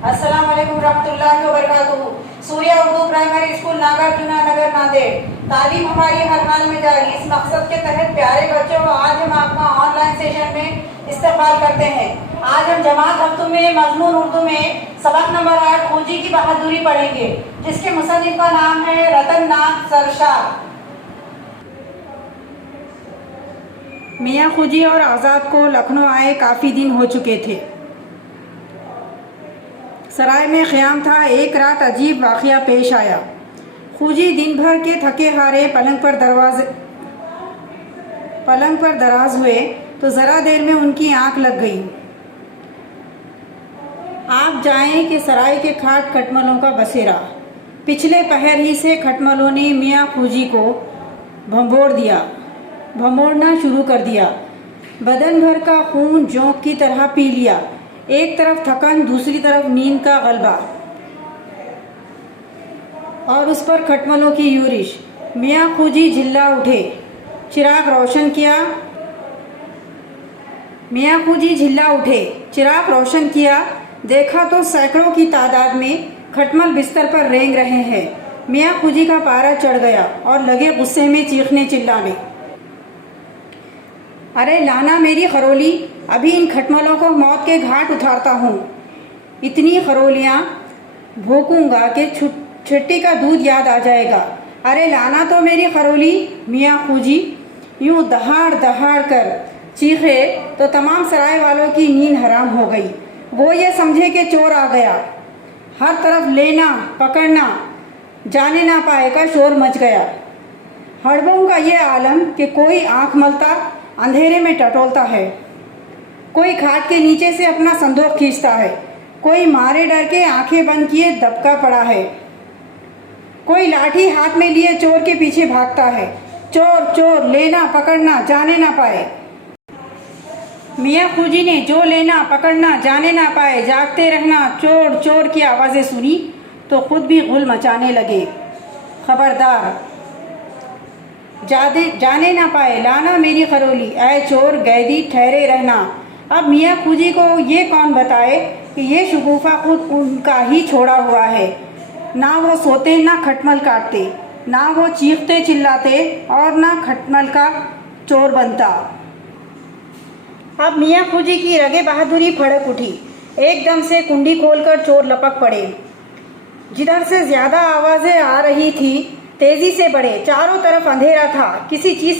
अस्सलाम वालेकुम रहमतुल्लाहि व बरकातुहू। सूर्या उर्दू प्राइमरी स्कूल नागार्जुना नगर नांदेड़। तालीम हमारी हर हाल में जारी, इस मकसद के तहत प्यारे बच्चों आज हम आपका ऑनलाइन सेशन में इस्तकबाल करते हैं। आज हम जमात हफ्तों में मजमून उर्दू में सबक नंबर 8 फौजी की बहादुरी पढ़ेंगे, जिसके मुसन्निफ का नाम है रतन नाथ सरशार। मियाँ खुजी और आज़ाद को लखनऊ आए काफ़ी दिन हो चुके थे। सराय में क़याम था। एक रात अजीब वाक़या पेश आया। खुजी दिन भर के थके हारे पलंग पर दराज हुए तो ज़रा देर में उनकी आंख लग गई। आप जाएं कि सराय के खाट खटमलों का बसेरा। पिछले पहर ही से खटमलों ने मियाँ खुजी को भंबोड़ना शुरू कर दिया। बदन भर का खून जोंक की तरह पी लिया। एक तरफ थकन, दूसरी तरफ नींद का गलबा और उस पर खटमलों की यूरिश। मियाँ खुजी झिल्ला उठे, चिराग रोशन किया। देखा तो सैकड़ों की तादाद में खटमल बिस्तर पर रेंग रहे हैं। मियाँ खुजी का पारा चढ़ गया और लगे गुस्से में चीखने चिल्लाने। अरे लाना मेरी खरोली, अभी इन खटमलों को मौत के घाट उतारता हूँ। इतनी खरोलियाँ भोंकूंगा कि छिट्टी का दूध याद आ जाएगा। अरे लाना तो मेरी खरोली। मियाँ खुजी यूँ दहाड़ दहाड़ कर चीखे तो तमाम सराय वालों की नींद हराम हो गई। वो ये समझे कि चोर आ गया। हर तरफ लेना पकड़ना जाने ना पाए का शोर मच गया। हड़बों का ये आलम कि कोई आँख मलता अंधेरे में टटोलता है, कोई खाट के नीचे से अपना संदूक खींचता है, कोई मारे डर के आंखें बंद किए दबका पड़ा है, कोई लाठी हाथ में लिए चोर के पीछे भागता है। चोर चोर, लेना पकड़ना जाने ना पाए। मियाँ खुजी ने जो लेना पकड़ना जाने ना पाए, जागते रहना, चोर चोर की आवाज़ें सुनी तो खुद भी गुल मचाने लगे। खबरदार, जाने ना पाए, लाना मेरी खरोली, ऐ चोर कैदी ठहरे रहना। अब मियाँ खुजी को ये कौन बताए कि ये शगुफा खुद उनका ही छोड़ा हुआ है। ना वो सोते ना खटमल काटते, ना वो चीखते चिल्लाते और ना खटमल का चोर बनता। अब मियाँ खुजी की रगे बहादुरी फड़क उठी। एकदम से कुंडी खोलकर चोर लपक पड़े। जिधर से ज़्यादा आवाज़ें आ रही थी तेजी से बढ़े। चारों तरफ अंधेरा था। किसी चीज़